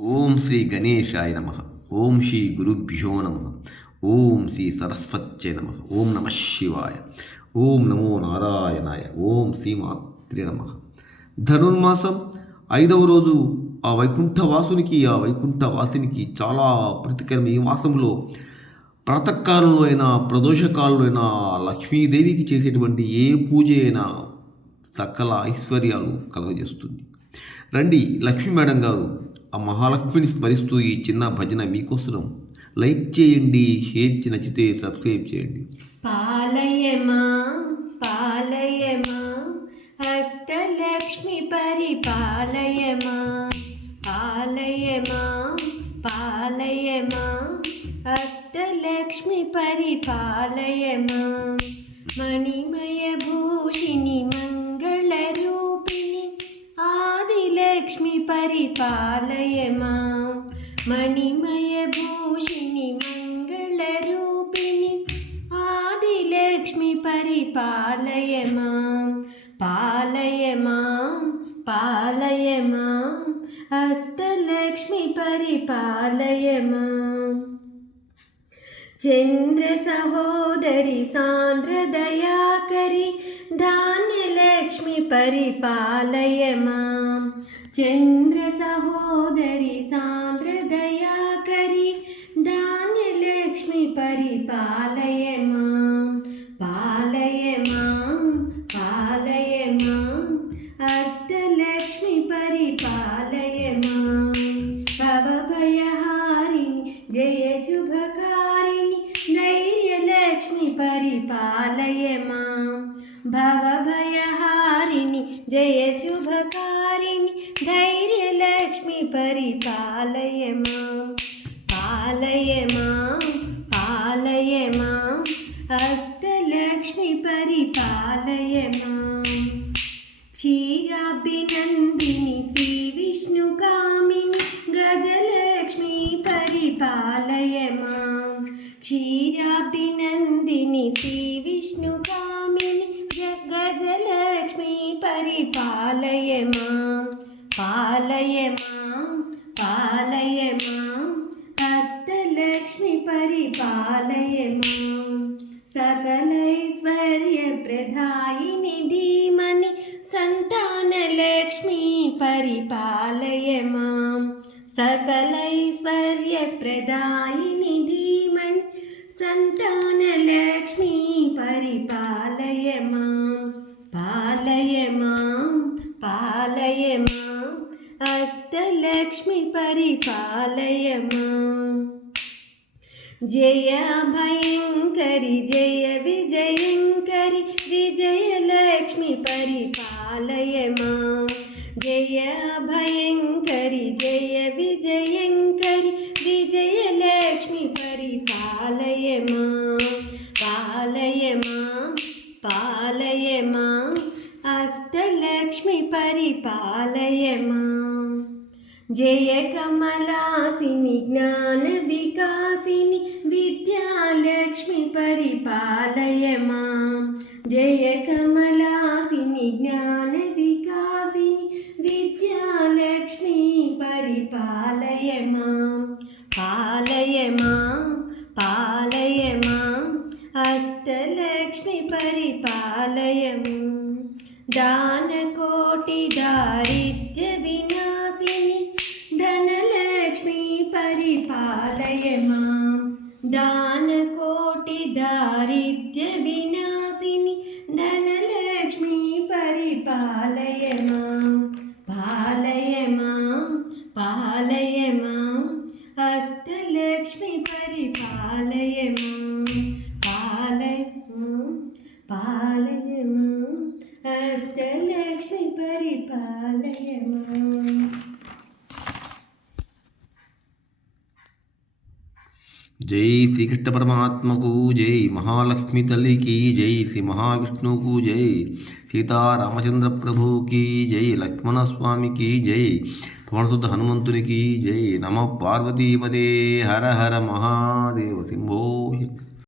ఓం శ్రీ గణేశాయ నమ. ఓం శ్రీ గురుభ్యో నమ. ఓం శ్రీ సరస్వత్యై నమ. ఓం నమ శివాయ. ఓం నమో నారాయణాయ. ఓం శ్రీ మాత్రే నమ. ధనుర్మాసం ఐదవ రోజు ఆ వైకుంఠవాసునికి ఆ వైకుంఠవాసినికి చాలా ప్రతికరం ఈ మాసంలో ప్రాతకాలంలో అయినా ప్రదోషకాలంలో అయినా లక్ష్మీదేవికి చేసేటువంటి ఏ పూజ అయినా సకల ఐశ్వర్యాలు కలుగజేస్తుంది. రండి లక్ష్మీ మేడం గారు ఆ మహాలక్ష్మిని స్మరిస్తూ ఈ చిన్న భజన మీకోసం లైక్ చేయండి షేర్ నచ్చితే సబ్స్క్రైబ్ చేయండి. పాలయమా పాలయమా అష్టలక్ష్మి పరిపాలయమా పాలయమా పాలయమా అష్టలక్ష్మి పరిపాలయమా మణిమయ భూషిణి పరిపాలయమా మణిమయ భూషిణి మంగళరూపిణి ఆదిలక్ష్మి పరిపాలయ మాం పాలయ మాం పాలయ మాం అష్టలక్ష్మి పరిపాలయ మాం చంద్ర సహోదరి సాంద్ర దయాకరి ధాన్యలక్ష్మి పరిపాలయ మాం చంద్ర సహోదరి సాంద్ర దయాకరి ధాన్యలక్ష్మి పరిపాలయ మాం పాలయ మాం పాలయ మాం అష్టలక్ష్మి పరిపాలయ మాం భవభయహారిణి జయ శుభకారిణి ధైర్యలక్ష్మి పరిపాలయ మాం భవభయహారిణి జయ శుభకారిణి పరిపాలయమా? పాలయమా? పాలయమా? అష్టలక్ష్మి పరిపాలయమా? క్షీరాభినందిని శ్రీ విష్ణుకామిని గజలక్ష్మి పరిపాలయమా? క్షీరాభినందిని శ్రీ విష్ణుకామిని గ- గజలక్ష్మి పరిపాలయమా? పాలయమా? परिपालयमु सकलैश्वर्यप्रधायिनि धीमनि सन्तानलक्ष्मी परिपालय माँ सकलैश्वर्यप्रदायिनि धीमणि सन्तानलक्ष्मी परिपालय माँ पालय माँ पालय माम्, अष्टलक्ष्मी परिपालय माम्। జయ భయంకరి జయ విజయంకరి విజయలక్ష్మి పరిపాలయమా? జయ భయంకరి జయ విజయంకరి విజయలక్ష్మి పరిపాలయమా? పాలయమా? పాలయమా? అష్టలక్ష్మి పరిపాలయమా? జయ కమలాసిని జ్ఞాన వికాసిని విద్యాలక్ష్మి పరిపాలయమా. జయ కమలాసిని జ్ఞాన వికాసిని విద్యాలక్ష్మి పరిపాలయమా. పాలయమా పాలయమా అష్టలక్ష్మి పరిపాలయము. మాం దానకోటి దారిద్ర్య వినాశిని పరిపాలయ మాం దానకోటి దారిద్ర్య వినాశిని ధనలక్ష్మి పరిపాలయ మాం పాలయ మాం పాలయ మాం అష్టలక్ష్మి పరిపాలయ మాం పాలయ మాం పాలయ మాం జై శ్రీకృష్ణ పరమాత్మకు జై మహాలక్ష్మి తల్లికి జై శ్రీ మహావిష్ణువుకు జై సీతారామచంద్ర ప్రభువుకి జై లక్ష్మణస్వామికి జై పవనసుద్ధ హనుమంతునికి జై నమ పార్వతీపదే హర హర మహాదేవ శంభో